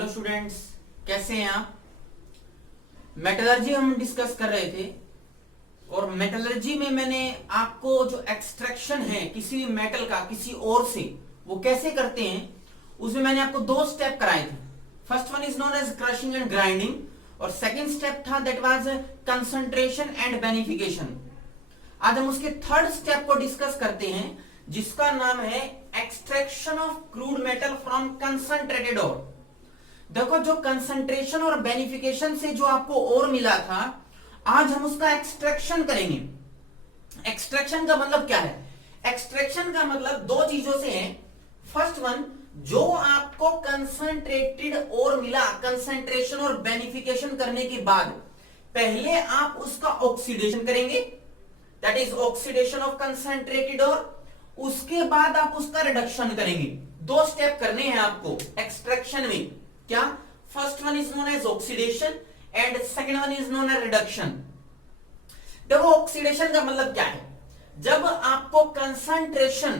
Hello students, कैसे हैं आप। मेटलर्जी हम डिस्कस कर रहे थे और मेटलर्जी में मैंने आपको जो एक्सट्रैक्शन है किसी भी मेटल का किसी और से वो कैसे करते हैं उसमें मैंने आपको दो स्टेप कराए थे। First one is known as crushing and grinding और सेकंड स्टेप था that was concentration and beneficiation. आज हम उसके थर्ड स्टेप को डिस्कस करते हैं जिसका नाम है extraction of crude metal from concentrated ore. देखो, जो कंसंट्रेशन और बेनिफिकेशन से जो आपको ओर मिला था, आज हम उसका एक्सट्रैक्शन करेंगे। एक्सट्रैक्शन का मतलब क्या है? एक्सट्रैक्शन का मतलब दो चीजों से है। फर्स्ट वन, जो आपको कंसंट्रेटेड ओर मिला, कंसंट्रेशन और बेनिफिकेशन करने के बाद पहले आप उसका ऑक्सीडेशन करेंगे, that is oxidation of concentrated ore. उसके बाद आप उसका रिडक्शन करेंगे। दो स्टेप करने हैं आपको एक्सट्रैक्शन में। क्या? First one is known as oxidation and second one is known as reduction. देखो, ऑक्सीडेशन का मतलब क्या है? जब आपको कंसंट्रेशन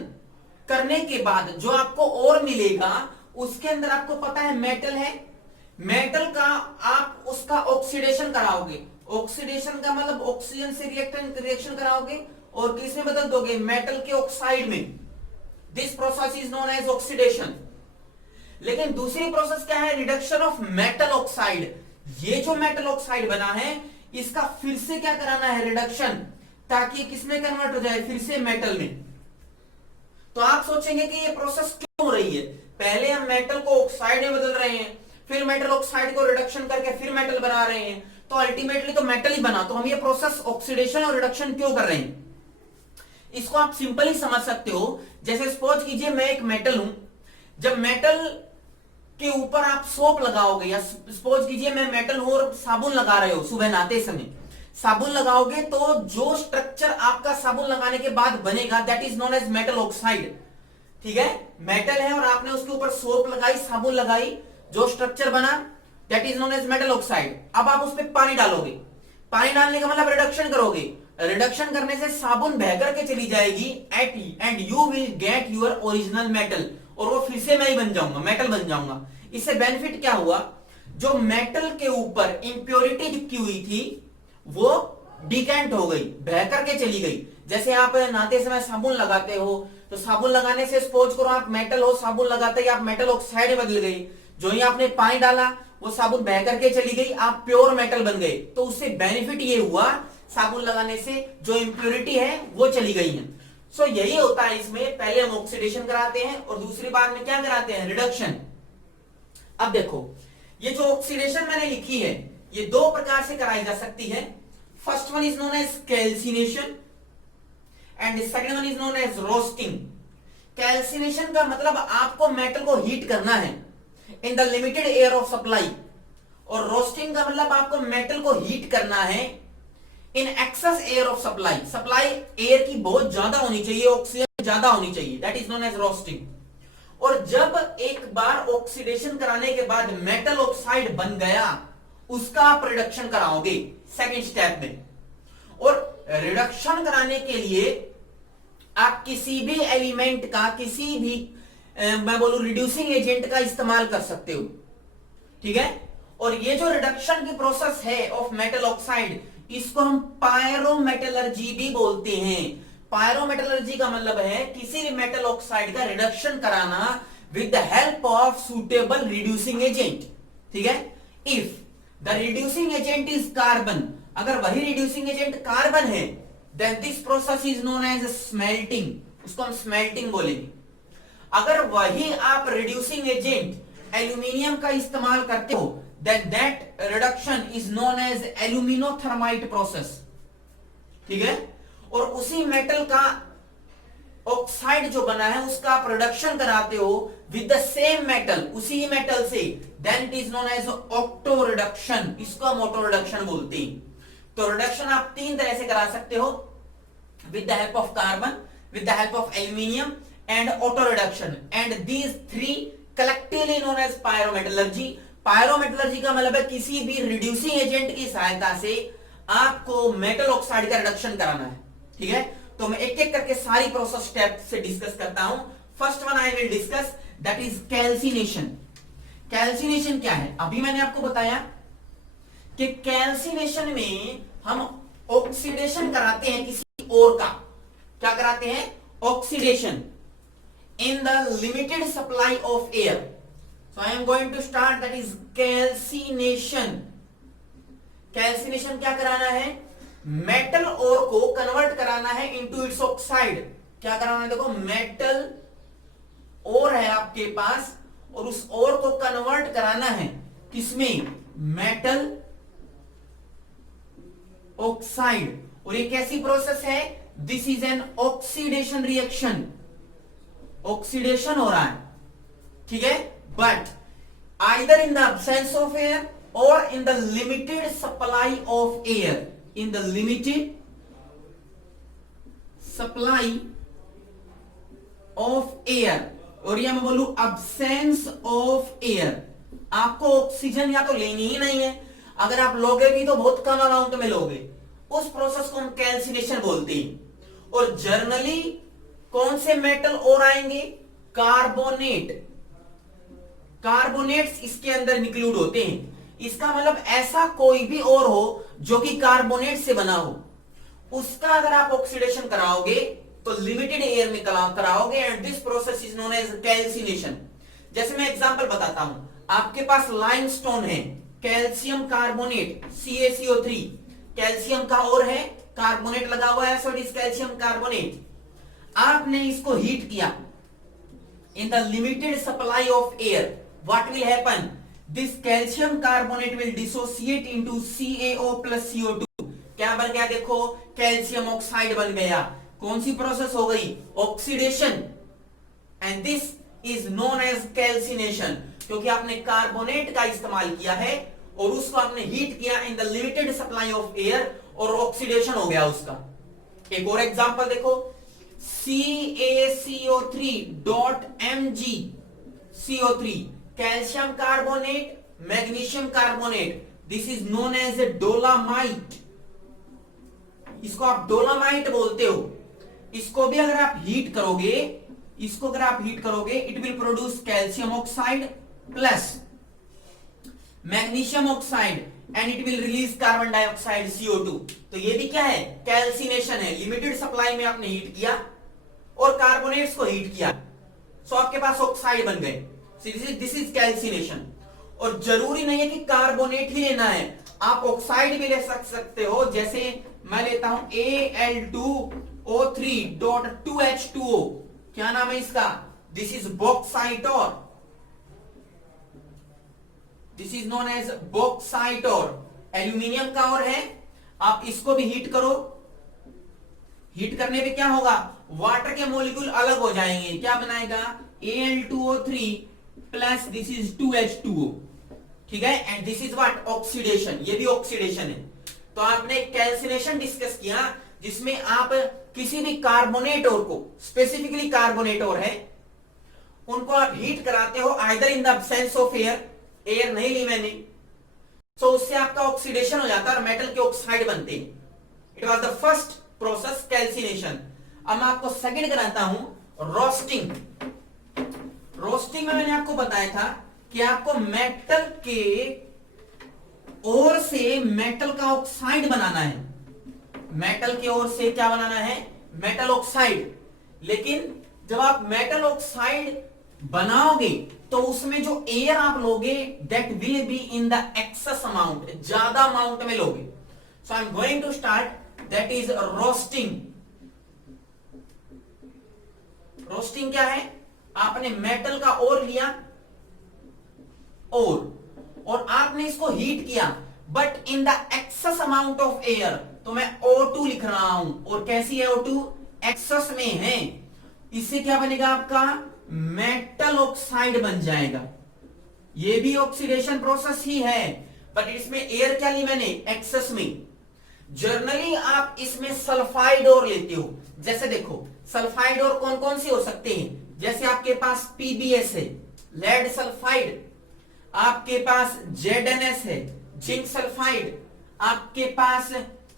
करने के बाद जो आपको और मिलेगा उसके अंदर आपको पता है मेटल है, मेटल का आप उसका ऑक्सीडेशन कराओगे। ऑक्सीडेशन का मतलब ऑक्सीजन से रिएक्शन कराओगे और किसमें बदल दोगे? मेटल के ऑक्साइड में। This process is known as oxidation. लेकिन दूसरी प्रोसेस क्या है? Reduction of metal oxide. ये जो मेटल ऑक्साइड बना है इसका फिर से क्या कराना है? रिडक्शन, ताकि किसमें कन्वर्ट हो जाए? फिर से मेटल में। तो आप सोचेंगे कि ये प्रोसेस क्यों हो रही है? पहले हम मेटल को ऑक्साइड में बदल रहे हैं, फिर मेटल ऑक्साइड को रिडक्शन करके फिर मेटल बना रहे हैं, तो अल्टीमेटली तो मेटल ही बना। तो हम ये प्रोसेस ऑक्सीडेशन और रिडक्शन क्यों कर रहे हैं? इसको आप सिंपली समझ सकते हो। जैसे सपोज कीजिए मैं एक मेटल हूं, जब मेटल के ऊपर आप सोप लगाओगे, या सपोज कीजिए मैं मेटल हूं और साबुन लगा रहे हो, सुबह नहाते समय साबुन लगाओगे तो जो स्ट्रक्चर आपका साबुन लगाने के बाद बनेगा that is known as metal oxide. ठीक है, मेटल है और आपने उसके ऊपर सोप लगाई, साबुन लगाई, जो स्ट्रक्चर बना that is known as metal oxide. अब आप उस पर पानी डालोगे, पानी डालने का मतलब रिडक्शन करोगे। रिडक्शन करने से साबुन बह करके चली जाएगी and you will get your original metal, और वो फिर से मैं ही बन जाऊंगा, मेटल बन जाऊंगा। इससे बेनिफिट क्या हुआ? जो मेटल के ऊपर इंप्योरिटी चिपकी हुई थी वो डिकेंट हो गई, बह करके चली गई। जैसे आप नहाते समय साबुन लगाते हो तो साबुन लगाने से सपोज करो आप मेटल हो, साबुन लगाते ही आप मेटल ऑक्साइड में बदल गई। जो ही आपने पानी डाला वो साबुन बह करके चली गई, आप प्योर मेटल बन गए। तो उससे बेनिफिट ये हुआ, साबुन लगाने से जो इंप्योरिटी है वो चली गई है। सो यही होता है इसमें, पहले हम ऑक्सीडेशन कराते हैं और दूसरी बात में क्या कराते हैं? रिडक्शन। अब देखो, ये जो ऑक्सीडेशन मैंने लिखी है ये दो प्रकार से कराई जा सकती है। First one is known as calcination and second one is known as roasting. Calcination का मतलब आपको मेटल को हीट करना है in the limited air of supply, और रोस्टिंग का मतलब आपको मेटल को हीट करना है in excess air of supply. Supply air की बहुत ज्यादा होनी चाहिए, ऑक्सीजन ज्यादा होनी चाहिए, that is known as roasting. और जब एक बार ऑक्सीडेशन कराने के बाद मेटल ऑक्साइड बन गया उसका आप रिडक्शन कराओगे सेकंड स्टेप में। और रिडक्शन कराने के लिए आप किसी भी एलिमेंट का, किसी भी मैं बोलूं रिड्यूसिंग एजेंट का इस्तेमाल कर सकते हो। ठीक है, और ये जो रिडक्शन की प्रोसेस है ऑफ मेटल ऑक्साइड इसको हम पायरोमेटलर्जी भी बोलते हैं। पायरोमेटलर्जी का मतलब है किसी भी मेटल ऑक्साइड का रिडक्शन कराना with the help of suitable reducing agent. ठीक है, if the reducing agent is carbon, अगर वही रिड्यूसिंग एजेंट कार्बन है then this process is known as smelting, उसको हम स्मेल्टिंग बोलेंगे। अगर वही आप रिड्यूसिंग एजेंट एल्यूमिनियम का इस्तेमाल करते हो then that reduction is known as aluminothermite process. ठीक है, और उसी मेटल का ऑक्साइड जो बना है उसका आप रिडक्शन कराते हो विद द सेम मेटल, उसी मेटल से, then it is known as octo reduction, इसको हम ऑटो रिडक्शन बोलते हैं। तो रिडक्शन आप तीन तरह से करा सकते हो, with the help of carbon, with the help of aluminium and auto reduction, and these three collectively known as pyrometallurgy. Pyrometallurgy का मतलब है किसी भी रिड्यूसिंग एजेंट की सहायता से आपको मेटल ऑक्साइड का रिडक्शन कराना है। ठीक है, तो मैं एक एक करके सारी प्रोसेस स्टेप से डिस्कस करता हूं। First one I will discuss that is calcination. Calcination क्या है? अभी मैंने आपको बताया कि कैल्सिनेशन में हम ऑक्सीडेशन कराते हैं किसी और का। क्या कराते हैं? Oxidation in the limited supply of air. So I am going to start, that is calcination. Calcination क्या कराना है? मेटल ओर को कन्वर्ट कराना है इनटू इट्स ऑक्साइड। क्या कराना है? देखो, मेटल ओर है आपके पास और उस ओर को कन्वर्ट कराना है किसमें? Metal oxide. और ये कैसी प्रोसेस है? This is an oxidation reaction. Oxidation हो रहा है, ठीक है, but either in the absence of air और in the limited supply of air. In the limited supply of air, और या मैं बोलूं अब्सेंस ऑफ एयर। आपको ऑक्सीजन या तो लेनी ही नहीं है, अगर आप लोगे भी तो बहुत कम अमाउंट में लोगे। उस प्रोसेस को हम कैल्सिनेशन बोलते हैं। और जनरली कौन से मेटल और आएंगे? कार्बोनेट। कार्बोनेट्स इसके अंदर इंक्लूड होते हैं। इसका मतलब ऐसा कोई भी और हो जो कि कार्बोनेट से बना हो, उसका अगर आप ऑक्सीडेशन कराओगे तो लिमिटेड एयर में कराओगे, and this process is known as calcination. जैसे मैं एग्जांपल बताता हूं, आपके पास लाइमस्टोन है, कैल्शियम कार्बोनेट CaCO3, कैल्शियम का और है, कार्बोनेट लगा हुआ है, so it is calcium carbonate. आपने इसको हीट किया in the limited supply of air, what will happen? This calcium carbonate will dissociate into CaO plus CO2। क्या बन गया? देखो, कैल्शियम ऑक्साइड बन गया। कौन सी प्रोसेस हो गई? Oxidation, and this is known as calcination, क्योंकि आपने कार्बोनेट का इस्तेमाल किया है और उसको आपने हीट किया in the limited supply of air और ऑक्सीडेशन हो गया उसका। एक और एग्जांपल देखो, CaCO3.Mg calcium carbonate, magnesium carbonate, this is known as a dolomite. इसको आप डोलामाइट बोलते हो। इसको भी अगर आप हीट करोगे, इसको अगर आप हीट करोगे, it will produce calcium oxide plus magnesium oxide and it will release carbon dioxide CO2। तो ये भी क्या है? कैल्सिनेशन है। लिमिटेड सप्लाई में आपने हीट किया और कार्बोनेट्स को हीट किया, सो आपके पास ऑक्साइड बन गए। This is calcination. और जरूरी नहीं है कि कार्बोनेट ही लेना है, आप ऑक्साइड भी ले सकते हो। जैसे मैं लेता हूं Al2O3.2H2O, क्या नाम है इसका? दिस इज बॉक्साइट और this is known as bauxite और एल्यूमिनियम का और है। आप इसको भी हीट करो, हीट करने पे क्या होगा? वाटर के मॉलिक्यूल अलग हो जाएंगे। क्या बनाएगा? Al2O3 plus this is 2H2O, ठीक है, and this is what? Oxidation. ये भी ऑक्सीडेशन है। तो आपने कैल्सिनेशन डिस्कस किया जिसमें आप किसी भी कार्बोनेट और को, स्पेसिफिकली कार्बोनेट और है, उनको आप हीट कराते हो either in the absence of air, air नहीं ली मैंने, तो उससे आपका ऑक्सीडेशन हो जाता है और मेटल के ऑक्साइड बनते हैं। It was the first process calcination. अब मैं आपको सेकंड कराता हूं, रोस्टिंग। रोस्टिंग में मैंने आपको बताया था कि आपको मेटल के ओर से मेटल का ऑक्साइड बनाना है। मेटल के ओर से क्या बनाना है? Metal oxide. लेकिन जब आप मेटल ऑक्साइड बनाओगे तो उसमें जो एयर आप लोगे that will be in the excess amount, ज्यादा अमाउंट में लोगे। So I am going to start, that is roasting. Roasting क्या है? आपने मेटल का ओर लिया और आपने इसको हीट किया, but in the excess amount of air. तो मैं O2 लिख रहा हूं, और कैसी है O2? एक्सेस में है। इससे क्या बनेगा आपका? मेटल ऑक्साइड बन जाएगा। ये भी ऑक्सीडेशन प्रोसेस ही है, बट इसमें एयर क्या ली मैंने? एक्सेस में। जनरली आप इसमें सल्फाइड और लेते हो। जैसे देखो, सल्फाइड और कौन कौन से हो सकते हैं? जैसे आपके पास PbS है, लेड सल्फाइड, आपके पास ZnS है, जिंक सल्फाइड, आपके पास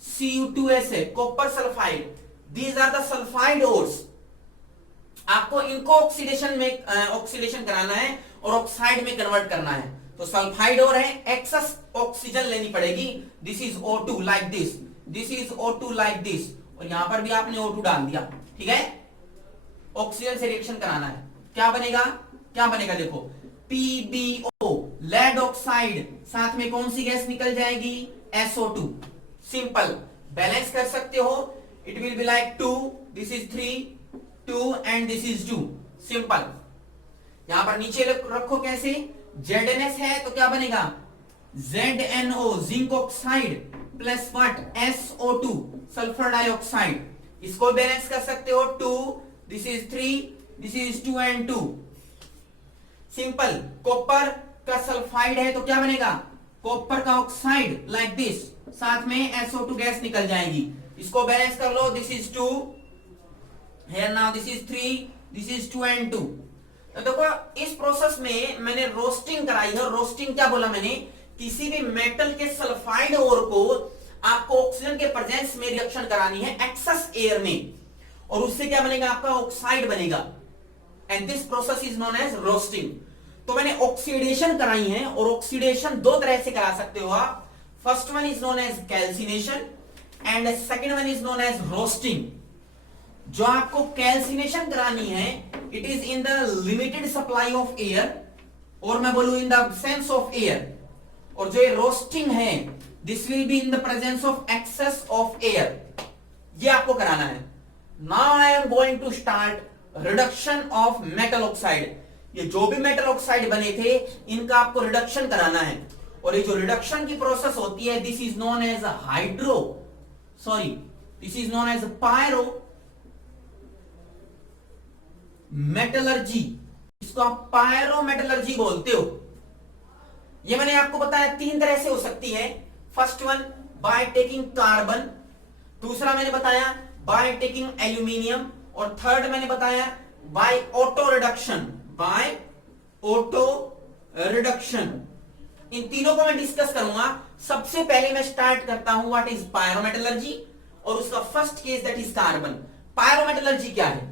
Cu2S है, copper sulphide. These are the sulphide ores. आपको इनको ऑक्सीडेशन कराना है और ऑक्साइड में कन्वर्ट करना है। तो सल्फाइड और है, एक्सेस ऑक्सीजन लेनी पड़ेगी। This is O2 like this, this is O2 like this, और यहां पर भी आपने O2 डाल दिया, ठीक है। ऑक्सीजन से रिएक्शन कराना है, क्या बनेगा, क्या बनेगा, देखो PbO लेड ऑक्साइड, साथ में कौन सी गैस निकल जाएगी, SO2। सिंपल, बैलेंस कर सकते हो, it will be like 2, this is 3, 2 and this is 2। Simple, यहां पर नीचे रखो कैसे, ZNS है तो क्या बनेगा, ZNO zinc oxide plus what, SO2 sulphur dioxide. इसको बैलेंस कर सकते हो, 2, this is 3, this is 2 and 2। Simple, copper का सल्फाइड है तो क्या बनेगा, कॉपर का ऑक्साइड लाइक दिस, साथ में SO2 गैस निकल जाएगी। इसको बैलेंस कर लो, this is 2, here now this is 3, this is 2 and 2। तो देखो इस प्रोसेस में मैंने रोस्टिंग कराई है। रोस्टिंग क्या बोला मैंने, किसी भी मेटल के सल्फाइड ओर को आपको ऑक्सीजन के प्रेजेंस में रिएक्शन करानी है एक्सेस एयर में, और उससे क्या बनेगा, आपका ऑक्साइड बनेगा, and this process is known as roasting. तो मैंने ऑक्सीडेशन कराई है, और ऑक्सीडेशन दो तरह से करा सकते हो आप। First one is known as calcination and second one is known as roasting. जो आपको कैल्सिनेशन करानी है, it is in the limited supply of air, और मैं बोलूं in the absence of air. और जो ये रोस्टिंग है, this will be in the presence of excess of air. ये आपको कराना है। Now I am going to start reduction of metal oxide. ये जो भी मेटल ऑक्साइड बने थे, इनका आपको रिडक्शन कराना है, और ये जो रिडक्शन की प्रोसेस होती है, this is known as this is known as pyrometallurgy. इसको आप पायरोमेटलर्जी बोलते हो। ये मैंने आपको बताया तीन तरह से हो सकती है। First one by taking carbon, दूसरा मैंने बताया बाय टेकिंग एल्यूमिनियम, और थर्ड मैंने बताया by auto reduction, by auto reduction. इन तीनों को मैं डिस्कस करूंगा। सबसे पहले मैं स्टार्ट करता हूं व्हाट इज पायरोमेटलर्जी, और उसका first case that is carbon. Pyrometallurgy क्या है?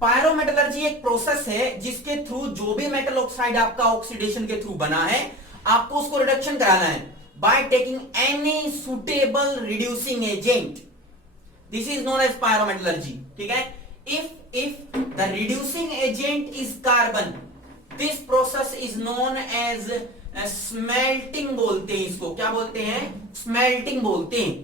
पायरोमेटलर्जी एक प्रोसेस है जिसके थ्रू जो भी मेटल ऑक्साइड आपका ऑक्सीडेशन के थ्रू बना है, आपको उसको रिडक्शन कराना है by taking any suitable reducing agent. This is known as pyrometallurgy, ठीक है। If the reducing agent is carbon, this process is known as smelting बोलते हैं। इसको क्या बोलते हैं? स्मेल्टिंग बोलते हैं।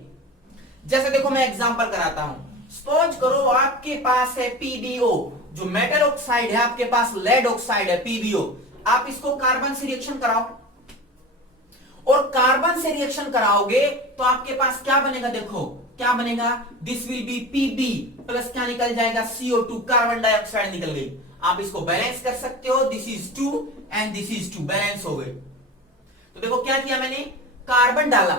जैसे देखो मैं एग्जांपल कराता हूं। सपोज करो आपके पास है PbO, जो मेटल ऑक्साइड है, आपके पास लेड ऑक्साइड है PbO। आप इसको कार्बन से रिएक्शन कराओ, और कार्बन से रिएक्शन कराओगे तो आपके पास क्या बनेगा, देखो क्या बनेगा, this will B Pb plus क्या निकल जाएगा, CO2 कार्बन डाइऑक्साइड निकल गई। आप इसको बैलेंस कर सकते हो, this is 2 and this is 2, balance हो गए। तो देखो क्या किया मैंने, कार्बन डाला,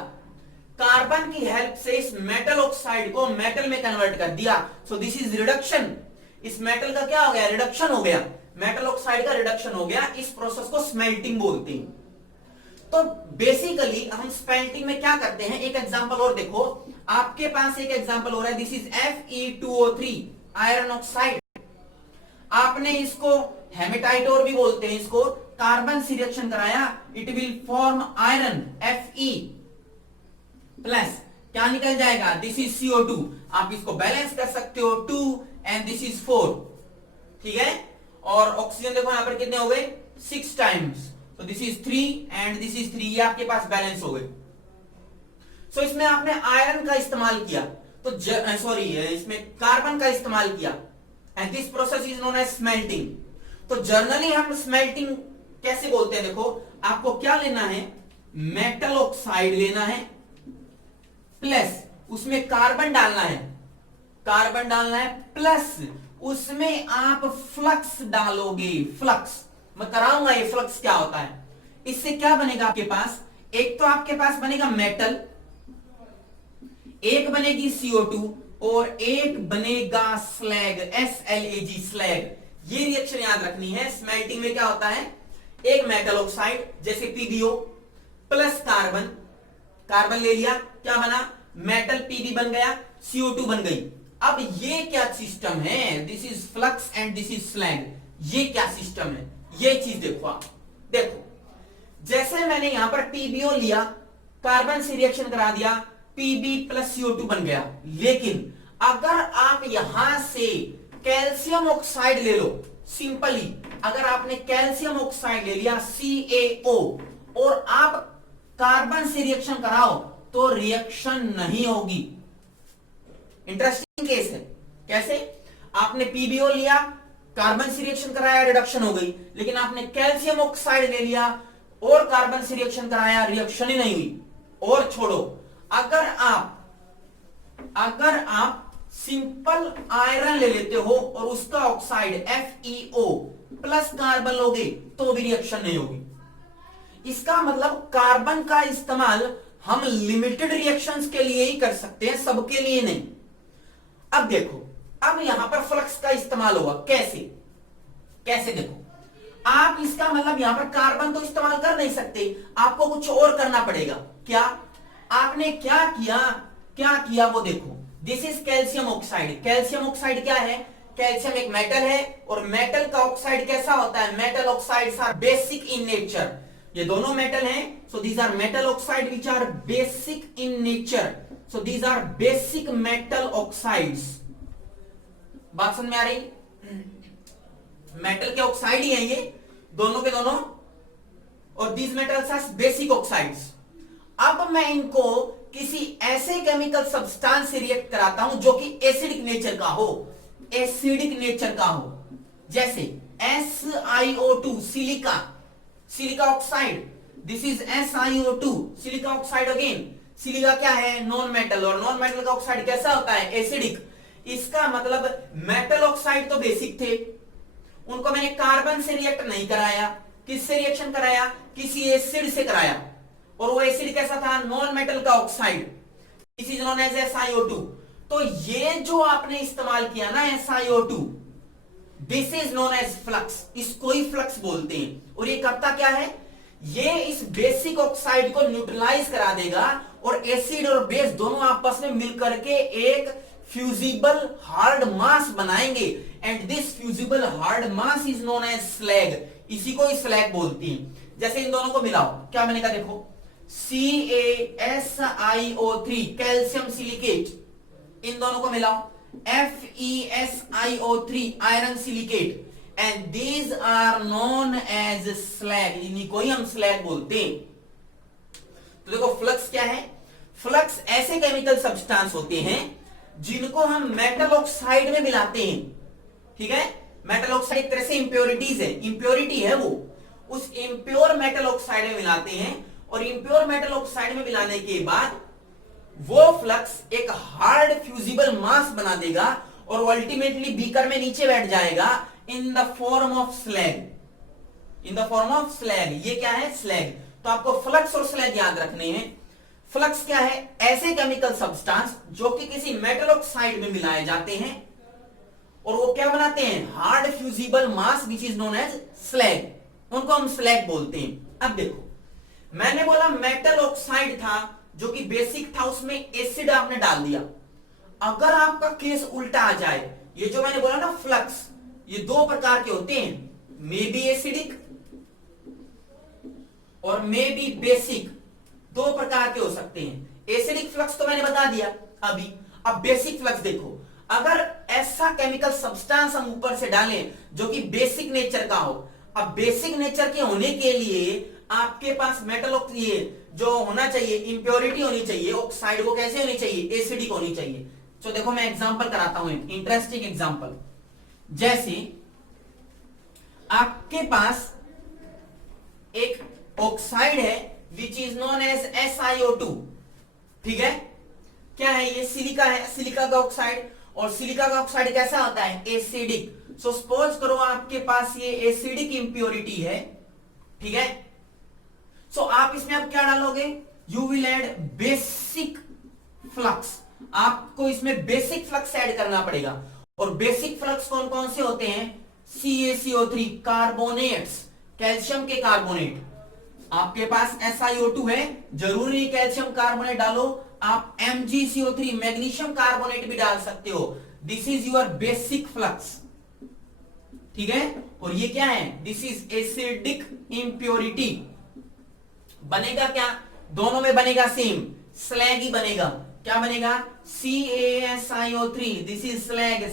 कार्बन की हेल्प से इस मेटल ऑक्साइड को मेटल में कन्वर्ट कर दिया। So this is reduction. इस मेटल का क्या हो गया, रिडक्शन हो गया, मेटल ऑक्साइड का रिडक्शन हो गया। इस प्रोसेस को स्मेल्टिंग बोलते हैं। तो बेसिकली हम स्मेल्टिंग में क्या करते हैं, एक एग्जांपल और देखो। आपके पास एक एग्जांपल हो रहा है, this is Fe2O3 iron oxide. आपने इसको हेमेटाइट और भी बोलते हैं, इसको कार्बन से रिएक्शन कराया, it will form iron Fe plus क्या निकल जाएगा, दिस इज CO2। आप इसको बैलेंस कर सकते हो, 2 एंड दिस इज 4, ठीक है। और ऑक्सीजन देखो यहां पर कितने हो गए, 6 टाइम्स। तो this is 3 and this is 3, ये आपके पास बैलेंस हो गए। सो इसमें आपने आयरन का इस्तेमाल किया, तो इसमें कार्बन का इस्तेमाल किया, and this process is known as smelting. तो जर्नली हम स्मेल्टिंग कैसे बोलते हैं, देखो आपको क्या लेना है, मेटल ऑक्साइड लेना है, प्लस उसमें कार्बन डालना है, प्लस उसमें आप फ्लक्स डालोगे। फ्लक्स मैं कराऊंगा, ये फ्लक्स क्या होता है। इससे क्या बनेगा आपके पास, एक तो आपके पास बनेगा मेटल, एक बनेगी CO2, और एक बनेगा स्लैग, SLAG स्लैग। ये रिएक्शन याद रखनी है। स्मेल्टिंग में क्या होता है, एक मेटल ऑक्साइड जैसे PbO प्लस कार्बन ले लिया, क्या बना, मेटल Pb बन गया, CO2 बन गई। अब ये क्या सिस्टम है, this is flux and this is slag. ये क्या सिस्टम है, ये चीज देखो आप, देखो जैसे मैंने यहां पर पीबीओ लिया, कार्बन से रिएक्शन करा दिया, पीबी प्लस CO2 बन गया। लेकिन अगर आप यहां से कैल्शियम ऑक्साइड ले लो, सिंपली अगर आपने कैल्शियम ऑक्साइड ले लिया CaO और आप कार्बन से रिएक्शन कराओ तो रिएक्शन नहीं होगी। इंटरेस्टिंग केस है। कैसे? आपने पीबीओ लिया, कार्बन से रिएक्शन कराया, रिडक्शन हो गई, लेकिन आपने कैल्शियम ऑक्साइड ले लिया और कार्बन से रिएक्शन कराया, रिएक्शन ही नहीं हुई। और छोड़ो, अगर आप सिंपल आयरन ले लेते हो और उसका ऑक्साइड FeO प्लस कार्बन लोगे तो भी रिएक्शन नहीं होगी। इसका मतलब कार्बन का इस्तेमाल हम लिमिटेड रिएक्शंस के लिए ही कर सकते हैं, सबके लिए नहीं। अब देखो, अब यहां पर फ्लक्स का इस्तेमाल होगा। कैसे देखो, आप इसका मतलब यहां पर कार्बन तो इस्तेमाल कर नहीं सकते, आपको कुछ और करना पड़ेगा। क्या? आपने क्या किया वो देखो। This is calcium oxide. Calcium oxide क्या है? कैल्शियम एक मेटल है और मेटल का ऑक्साइड कैसा होता है? Metal oxides are basic in nature. ये दोनों मेटल हैं, so these are metal oxide which are basic in nature. So these are basic metal oxides. बात समझ में आ रही? मेटल के ऑक्साइड ही हैं ये दोनों के दोनों, और these metals are basic oxides. अब मैं इनको किसी ऐसे केमिकल सब्सटेंस से रिएक्ट कराता हूं जो कि एसिडिक नेचर का हो, जैसे SiO2 silica oxide. This is SiO2 silica oxide. Again silica क्या है? नॉन मेटल, और नॉन मेटल का ऑक्साइड कैसा होता है? एसिडिक। इसका मतलब मेटल ऑक्साइड तो बेसिक थे, उनको मैंने कार्बन से रिएक्ट नहीं कराया, किससे रिएक्शन कराया? किसी एसिड से कराया, और वो एसिड कैसा था? नॉन मेटल का oxide. This is known as SiO2। तो ये जो आपने इस्तेमाल किया ना SiO2, this is known as flux. इसको ही फ्लक्स बोलते हैं। और ये करता क्या है? ये इस बेसिक ऑक्साइड को न्यूट्रलाइज करा देगा और एसिड और बेस दोनों आपस में मिलकर के एक फ्यूजिबल हार्ड मास बनाएंगे, and this fusible hard mass is known as slag. इसी को ही स्लैग बोलती हैं। जैसे इन दोनों को मिलाओ, क्या मैंने कहा देखो, CaSiO3 कैल्शियम सिलिकेट, इन दोनों को मिलाओ FeSiO3 iron silicate, and these are known as slag. इन्हीं को ही हम स्लैग बोलते हैं। तो देखो फ्लक्स क्या है? फ्लक्स ऐसे केमिकल सब्सटेंस होते हैं जिनको हम मेटल ऑक्साइड में मिलाते हैं। ठीक है? मेटल ऑक्साइड एक तरह से इंप्योरिटी है वो, उस इंप्योर मेटल ऑक्साइड में मिलाते हैं, और इंप्योर मेटल ऑक्साइड में मिलाने के बाद वो फ्लक्स एक हार्ड फ्यूजिबल मास बना देगा और अल्टीमेटली बीकर में नीचे बैठ जाएगा in the form of slag. ये क्या है? स्लैग। तो आपको फ्लक्स और स्लैग याद रखने हैं। फ्लक्स क्या है? ऐसे केमिकल सब्सटेंस जो कि किसी मेटल ऑक्साइड में मिलाए जाते हैं और वो क्या बनाते हैं? Hard fusible mass which is known as slag. उनको हम स्लैग बोलते हैं। अब देखो, मैंने बोला मेटल ऑक्साइड था जो कि बेसिक था, उसमें एसिड आपने डाल दिया। अगर आपका केस उल्टा आ जाए, ये जो मैंने बोला ना फ्लक्स, ये दो प्रकार के होते हैं, मे बी एसिडिक और मे बी बेसिक, दो प्रकार के हो सकते हैं। एसिडिक फ्लक्स तो मैंने बता दिया अभी। अब बेसिक फ्लक्स देखो, अगर ऐसा केमिकल सब्सटेंस हम ऊपर से डालें जो कि बेसिक नेचर का हो। अब बेसिक नेचर के होने के लिए आपके पास मेटल ये जो होना चाहिए, इंप्योरिटी होनी चाहिए, ऑक्साइड वो कैसे होनी चाहिए? एसिडिक होनी चाहिए। तो देखो मैं एग्जांपल कराता हूं, इंटरेस्टिंग एग्जांपल। जैसे आपके पास एक ऑक्साइड है विच इज नोन एज SiO2। ठीक है? क्या है ये? सिलिका है, सिलिका का ऑक्साइड। और सिलिका का ऑक्साइड कैसा होता है? एसिडिक। सो सपोज करो आपके पास ये एसिडिक इंप्योरिटी है। ठीक है? सो आप इसमें अब क्या डालोगे? You will add basic flux. आपको इसमें बेसिक फ्लक्स ऐड करना पड़ेगा। और बेसिक फ्लक्स कौन कौन से होते हैं? CaCO3 कार्बोनेट्स, कैल्शियम के कार्बोनेट। आपके पास SiO2 है, जरूरी नहीं कैल्शियम कार्बोनेट डालो, आप MgCO3 मैग्नीशियम कार्बोनेट भी डाल सकते हो। This is your basic flux. ठीक है? और ये क्या है, दिस इज एसिडिक इम्प्योरिटी। बनेगा क्या, दोनों में बनेगा सेम, स्लैग ही बनेगा। क्या बनेगा, CaSiO3, this is slag,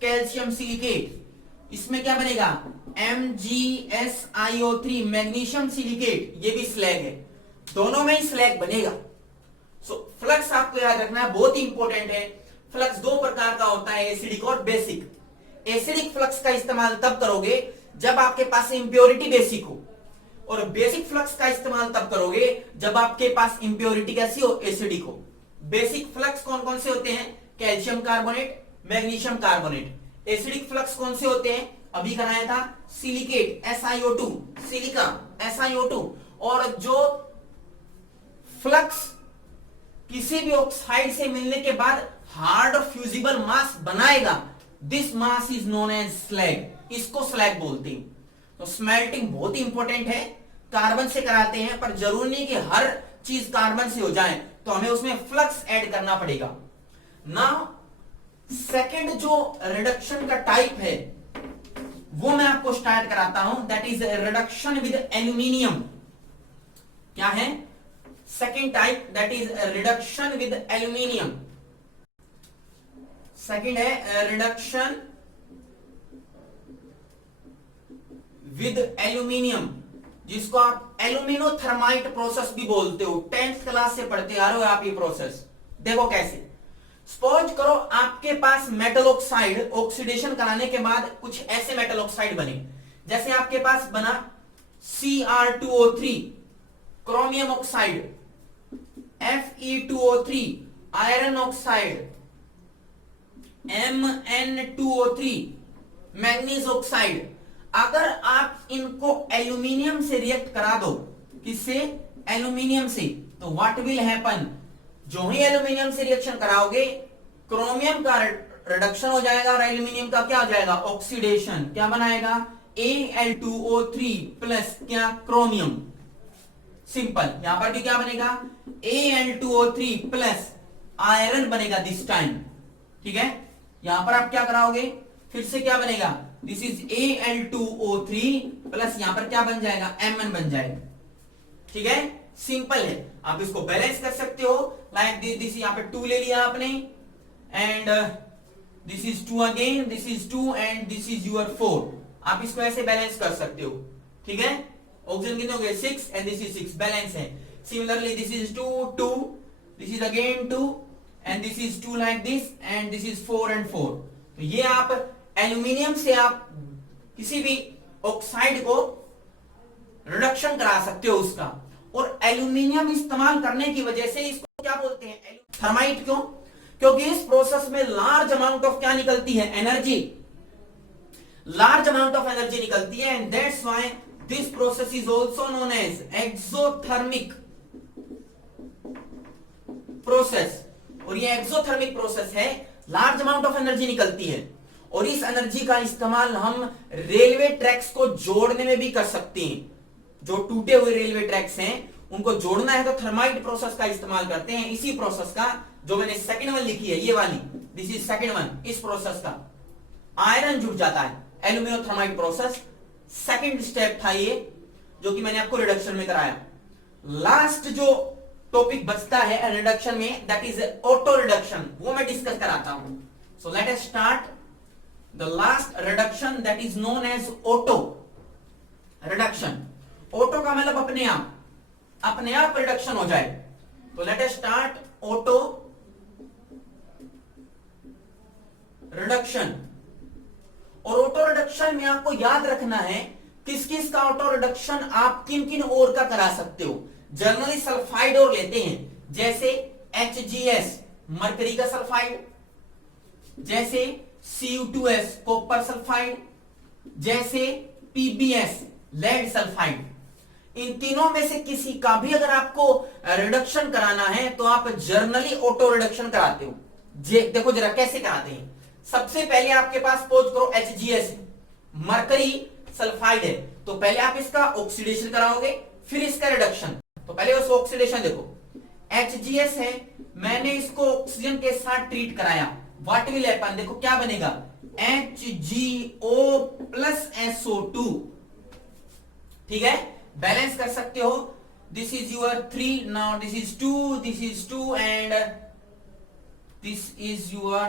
calcium silicate. इसमें क्या बनेगा, MgSiO3, मैग्नीशियम सिलिकेट, ये भी स्लैग है, दोनों में ही स्लैग बनेगा। सो फ्लक्स आपको याद रखना है, बहुत इंपॉर्टेंट है। फ्लक्स दो प्रकार का होता है, एसिडिक और बेसिक। एसिडिक फ्लक्स का इस्तेमाल तब करोगे जब आपके पास इंप्योरिटी बेसिक हो, और बेसिक फ्लक्स का इस्तेमाल तब करोगे जब आपके पास इंप्योरिटी कैसी हो, एसिडिक हो। बेसिक फ्लक्स कौन कौन से होते हैं, calcium carbonate, magnesium carbonate. Acidic flux कौन से होते हैं, अभी कराया था, सिलिकेट SiO2, सिलिका SiO2। और जो फ्लक्स किसी भी ऑक्साइड से मिलने के बाद हार्ड और फ्यूजिबल मास बनाएगा, this mass is known as slag, इसको स्लैग बोलते हैं। तो स्मेल्टिंग बहुत इंपॉर्टेंट है, कार्बन से कराते हैं, पर जरूरी नहीं कि हर चीज कार्बन से हो जाए, तो हमें उसमें फ्लक्स ऐड करना पड़ेगा। नाउ सेकंड जो रिडक्शन का टाइप है वो मैं आपको स्टार्ट कराता हूं, that is reduction with aluminium. क्या है second type, that is reduction with aluminium. Second है रिडक्शन विद एल्यूमिनियम, जिसको आप एल्यूमिनोथर्माइट प्रोसेस भी बोलते हो, 10th क्लास से पढ़ते आ रहे हो आप ये प्रोसेस। देखो कैसे, सपोज करो आपके पास मेटल ऑक्साइड ऑक्सीडेशन कराने के बाद कुछ ऐसे मेटल ऑक्साइड बने, जैसे आपके पास बना Cr2O3 chromium oxide, Fe2O3 iron oxide, Mn2O3 manganese oxide. अगर आप इनको एल्यूमिनियम से रिएक्ट करा दो, किससे, एल्यूमिनियम से, तो व्हाट विल हैपन, जो ही एल्यूमिनियम से रिएक्शन कराओगे क्रोमियम का रिडक्शन हो जाएगा और एल्यूमिनियम का क्या हो जाएगा, ऑक्सीडेशन। क्या बनाएगा, Al2O3 प्लस क्या, क्रोमियम। सिंपल, यहां पर भी क्या बनेगा, Al2O3 प्लस आयरन बनेगा दिस टाइम। ठीक है, यहां पर आप क्या कराओगे, फिर से क्या बनेगा, दिस इज Al2O3 प्लस यहां पर क्या बन जाएगा, Mn बन जाएगा। ठीक है, सिंपल है, आप इसको बैलेंस कर सकते हो, लाइक दिस यहां पे 2 ले लिया आपने, and this is 2 again, this is 2 and this is your 4। आप इसको ऐसे बैलेंस कर सकते हो। ठीक है, ऑक्सीजन कितने हो गए, 6 एंड दिस इज 6, बैलेंस है। Similarly this is 2 2, this is again 2 and this is 2 like this and this is 4 and 4। तो ये आप एल्यूमिनियम से आप किसी भी ऑक्साइड को रिडक्शन करा सकते हो उसका। और एल्यूमिनियम इस्तेमाल करने की वजह से इसको क्या बोलते हैं, थर्माइट। क्यों, क्योंकि इस प्रोसेस में लार्ज अमाउंट ऑफ क्या निकलती है, energy, large amount of energy निकलती है, and that's why this process is also known as exothermic process. और ये एक्सोथर्मिक प्रोसेस है, लार्ज अमाउंट ऑफ एनर्जी निकलती है, और इस एनर्जी का इस्तेमाल हम रेलवे ट्रैक्स को जोड़ने में भी कर सकते हैं। जो टूटे हुए रेलवे ट्रैक्स हैं उनको जोड़ना है तो थर्माइट प्रोसेस का इस्तेमाल करते हैं। इसी प्रोसेस का जो मैंने सेकंड वन लिखी है, ये वाली, दिस इज सेकंड वन, इस प्रोसेस का आयरन जुड़ जाता है, एल्यूमिनोथर्माइट प्रोसेस। सेकंड स्टेप था ये, जो कि मैंने आपको रिडक्शन में कराया। लास्ट जो टॉपिक बचता है रिडक्शन में, दैट इज ऑटो रिडक्शन, वो मैं डिस्कस कराता हूं। So let us start the last reduction, that is known as auto reduction. Auto का मतलब अपने आप रिडक्शन हो जाए। तो let us start auto reduction. और ऑटो रिडक्शन में आपको याद रखना है किस किस का ऑटो रिडक्शन आप किन किन और का करा सकते हो। जनरली सल्फाइड और लेते हैं, जैसे HGS मरकरी का सल्फाइड, जैसे Cu2S कॉपर सल्फाइड, जैसे PbS लेड सल्फाइड। इन तीनों में से किसी का भी अगर आपको रिडक्शन कराना है तो आप जर्नली ऑटो रिडक्शन कराते हो। देखो जरा कैसे कराते हैं। सबसे पहले आपके पास सपोज करो HGS मरकरी सल्फाइड है, तो पहले आप इसका ऑक्सीडेशन कराओगे, फिर इसका रिडक्शन। तो पहले उसको ऑक्सीडेशन देखो, HGS है, मैंने इसको ऑक्सीजन के साथ ट्रीट कराया, व्हाट विल हैपन, देखो क्या बनेगा, HgO प्लस SO2, ठीक है, बैलेंस कर सकते हो। This is your 3, now this is 2 and this is your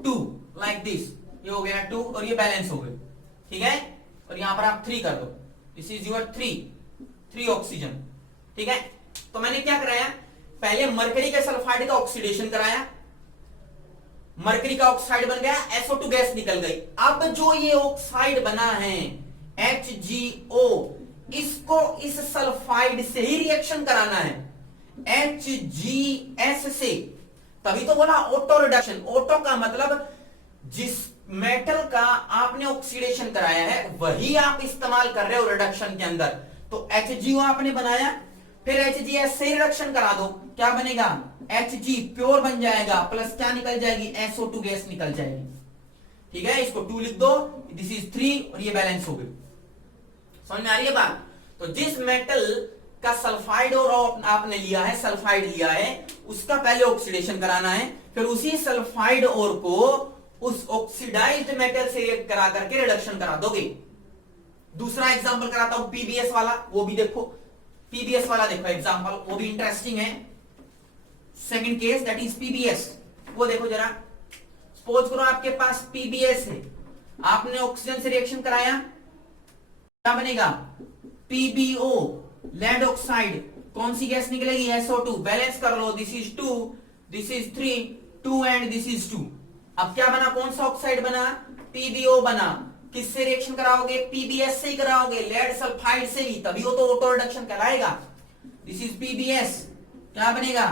2, like this, ये हो गया 2 और ये बैलेंस हो गए, ठीक है, और यहां पर आप 3 कर दो, दिस इज योर 3 ऑक्सीजन, ठीक है। तो मैंने क्या कराया, पहले मरकरी के सल्फाइड का ऑक्सीडेशन कराया, मरकरी का ऑक्साइड बन गया, SO2 गैस निकल गई। अब जो ये ऑक्साइड बना है HgO, इसको इस सल्फाइड से ही रिएक्शन कराना है, HgS से, तभी तो बोला ऑटो रिडक्शन। ऑटो का मतलब जिस मेटल का आपने ऑक्सीडेशन कराया है वही आप इस्तेमाल कर रहे हो रिडक्शन के अंदर। तो HgO आपने बनाया, फिर HgS से रिडक्शन करा दो, क्या बनेगा, Hg प्योर बन जाएगा, प्लस क्या निकल जाएगी, SO2 गैस निकल जाएगी, ठीक है। इसको 2 लिख दो, दिस इज 3 और ये बैलेंस हो गई। समझ में आ रही है बात। तो जिस मेटल का सल्फाइड और आपने लिया है, सल्फाइड लिया है, उसका पहले ऑक्सीडेशन कराना है, फिर उसी सल्फाइड और को उस ऑक्सीडाइज्ड मेटल से रिएक्ट करा करके रिडक्शन करा दोगे। दूसरा एग्जांपल कराता हूं PbS वाला, वो भी देखो, PbS वाला देखो एग्जांपल, वो भी इंटरेस्टिंग है। Second case that is PbS, वो देखो जरा। सपोज करो आपके पास PbS है, आपने ऑक्सीजन से रिएक्शन कराया, क्या बनेगा, PbO, लेड ऑक्साइड, कौन सी गैस निकलेगी, SO2, बैलेंस कर लो, this is 2, this is 3 and this is 2। अब क्या बना, कौन सा ऑक्साइड बना, PbO बना। किससे रिएक्शन कराओगे, PbS से ही कराओगे, लेड सल्फाइड से ही, तभी वो तो ऑटो रिडक्शन कहलाएगा। दिस इज PbS, क्या बनेगा,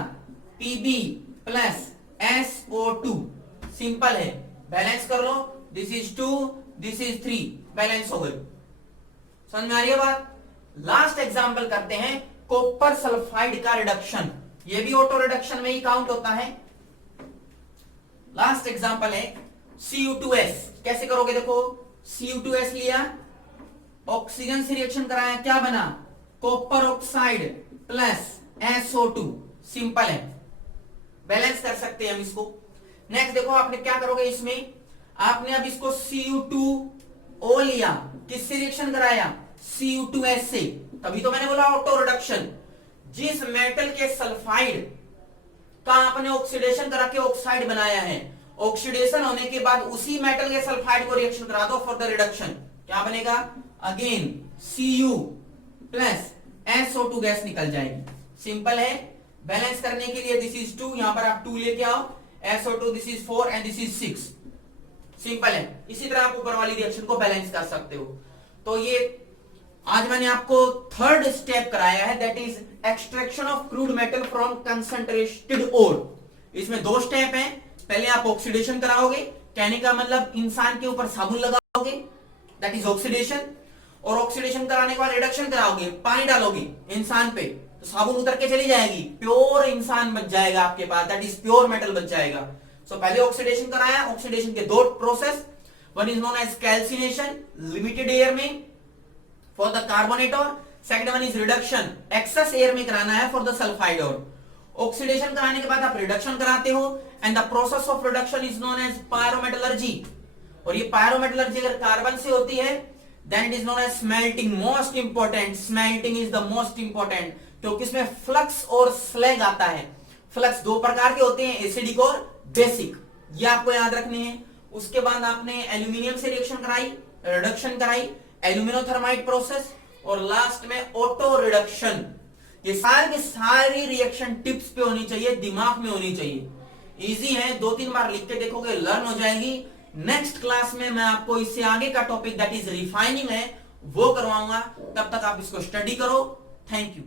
Pb प्लस SO2, सिंपल है, बैलेंस कर लो, this is 2, this is 3, balance हो गई। समझ में आ रही है बात। लास्ट एग्जांपल करते हैं कॉपर सल्फाइड का रिडक्शन, ये भी ऑटो रिडक्शन में ही काउंट होता है। लास्ट एग्जांपल है Cu2S, कैसे करोगे, देखो Cu2S लिया, ऑक्सीजन से रिएक्शन कराया, क्या बना, copper oxide plus SO2, simple है, बैलेंस कर सकते हैं हम इसको। नेक्स्ट देखो आपने क्या करोगे, इसमें आपने अब इसको Cu2O लिया, किससे रिएक्शन कराया, Cu2S से, तभी तो मैंने बोला ऑटो रिडक्शन। जिस मेटल के सल्फाइड का आपने ऑक्सीडेशन करा के ऑक्साइड बनाया है, ऑक्सीडेशन होने के बाद उसी मेटल के सल्फाइड को रिएक्शन करा दो फॉर द रिडक्शन, क्या बनेगा, again Cu plus SO2 gas निकल जाएगी, सिंपल है। बैलेंस करने के लिए दिस इज 2, यहां पर आप 2 लेके आओ, SO2 this is 4 and this is 6, simple है। इसी तरह आप ऊपर वाली रिएक्शन को बैलेंस कर सकते हो। तो ये आज मैंने आपको थर्ड स्टेप कराया है, that is extraction of crude metal from concentrated ore. इसमें 2 स्टेप हैं, पहले आप ऑक्सीडेशन कराओगे, कहने का मतलब इंसान के ऊपर साबुन लगाओगे, दैट इज ऑक्सीडेशन, और ऑक्सीडेशन कराने के बाद रिडक्शन कराओगे, पानी डालोगे इंसान पे, तो साबुन उतर के चली जाएगी, प्योर इंसान बच जाएगा आपके पास, दैट इज प्योर मेटल बच जाएगा। सो पहले ऑक्सीडेशन कराया, ऑक्सीडेशन के 2 process, one is known as calcination, limited air में for the carbonate ore, second one is reduction, excess air में कराना है for the sulphide ore. Oxidation कराने के बाद आप रिडक्शन कराते हो and the process of reduction is known as pyrometallurgy, और ये पायरोमेटलर्जी अगर कार्बन से होती है then it is known as smelting. Most important, smelting is the most important, क्योंकि इसमें फ्लक्स और स्लैग आता है। फ्लक्स 2 प्रकार के होते हैं, एसिडिक और बेसिक, ये आपको याद रखने हैं। उसके बाद आपने एल्यूमिनियम से रिएक्शन कराई, रिडक्शन कराई, एल्यूमिनोथर्माइड प्रोसेस, और लास्ट में ऑटो रिडक्शन। ये सारी रिएक्शन टिप्स पे होनी चाहिए, दिमाग में होनी चाहिए, इजी है, 2-3 बार लिख के देखोगे लर्न हो जाएगी। नेक्स्ट क्लास में मैं आपको इससे आगे का टॉपिक दैट इज रिफाइनिंग है वो करवाऊंगा, तब तक आप इसको स्टडी करो। Thank you.